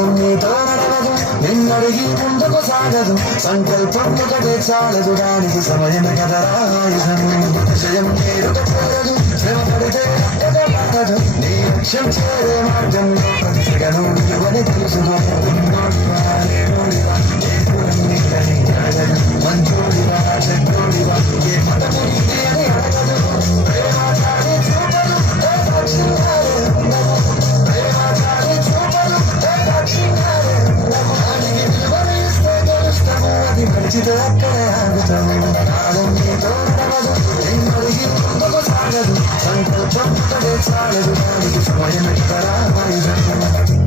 కాలం నీతో నడవదు, నిన్నడిగి ముందుకు సాగదు, సంకల్పం ఒకటే చాలదు, దానికి సమయమే కదరా ఆయుధము. విషయం నేరుక చేరదు, శ్రమ పడితే మారదు, నీ లక్ష్యం చేరే మార్గంలో ప్రతి సెగను విలువని తెలుసుకో. మంచోడివా చెడ్డోడివా ఏ మతము ఇది అని అడగదు, ప్రేమ చాలి చూపదు దక్షిణారే ఉండదు, ప్రేమ చాలి చూపదు దక్షిణారే ఉండదు. దానికి విలువని ఇస్తే గెలుస్తాము, అది గడిచితే అక్కడే ఆగుతాము. కాలం నీతో నడవదు, నిన్నడిగి ముందుకు సాగదు, సంకల్పం ఒకటే చాలదు, దానికి సమయం ఎక్కడా ఆయుధము.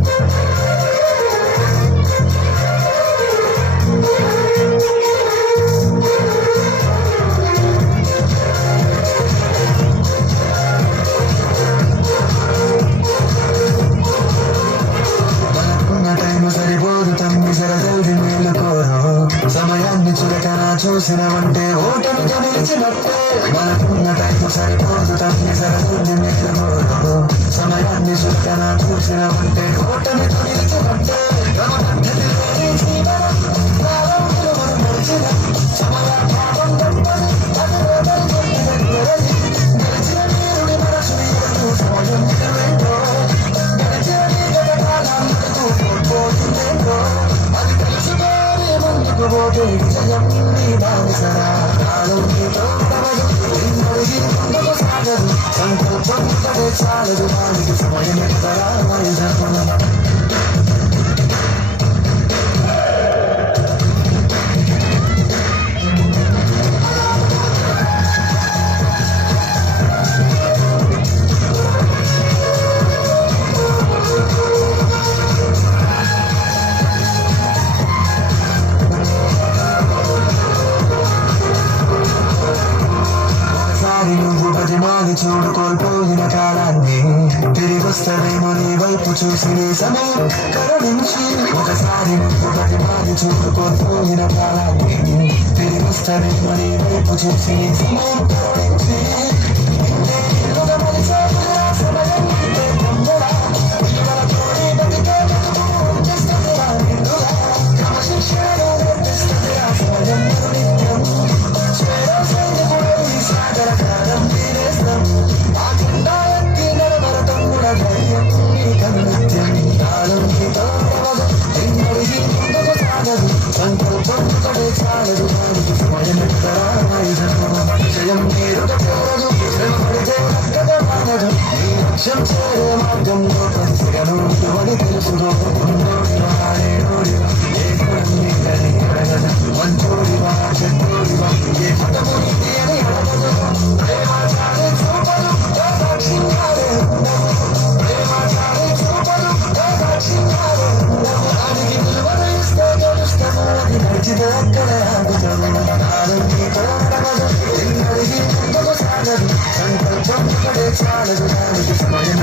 సమయాన్ని చులకన చూసినవంటే ఓటమి గమనించినట్టే, మనకున్న టైము సరిపోదు తమ్మి సరదుని మేలుకోరు. సమయాన్ని చులకన చూసినవంటే ఓటమి గమనించినట్టే, సమయాభావం తప్పదు, గడిచిన నీరుని మనసుని సమయం నిలవేంటో, గడిచిన నీ గత కాలాలకు పోతుందేంటో, అది తెలుసుకోని ముందుకు పోతే విజయం నీ బానిసరా. కాలం నీతో నడవదు, నిన్నడిగి ముందుకు సాగదు, సంకల్పం ఒకటే చాలదు, దానికి సమయం ఎక్కడా ఆయుధము. నువ్వు బతిమాలి చూడు కోల్పోయిన కాలాన్ని, తిరిగి వస్తావేమో నీ వైపు చూసి నీ సమయం కరుణించి. ఒకసారి నువ్వు బతిమాలి చూడు కోల్పోయిన కాలాన్ని, తిరిగి వస్తావేమో నీ వైపు చూసి నీ సమయం కరుణించి. సంకల్పం ఒకటే చాలదు, దానికి సమయం ఎక్కడా ఆయుధము. విషయం నేరుక చేరదు, శ్రమ పడితే అక్కడే మారదు, నీ లక్ష్యం చేరే మార్గంలో ప్రతి సెగను విలువని తెలుసుకో. మంచోడివా చెడ్డోడివా ఏ మతము ఇది అని అడగదు, ప్రేమ చాలి చూపదు దక్షిణారే ఉండదు, ప్రేమ చాలి చూపదు దక్షిణారే ఉండదు. దానికి విలువను ఇస్తే గెలుస్తాము, అది నడిచితే అక్కడే ఆగుతాము. కాలం నీతో నడవదు, నిన్నడిగి ముందుకు సాగదు, సంకల్పం ఒకటే చాలదు, దానికి సమయం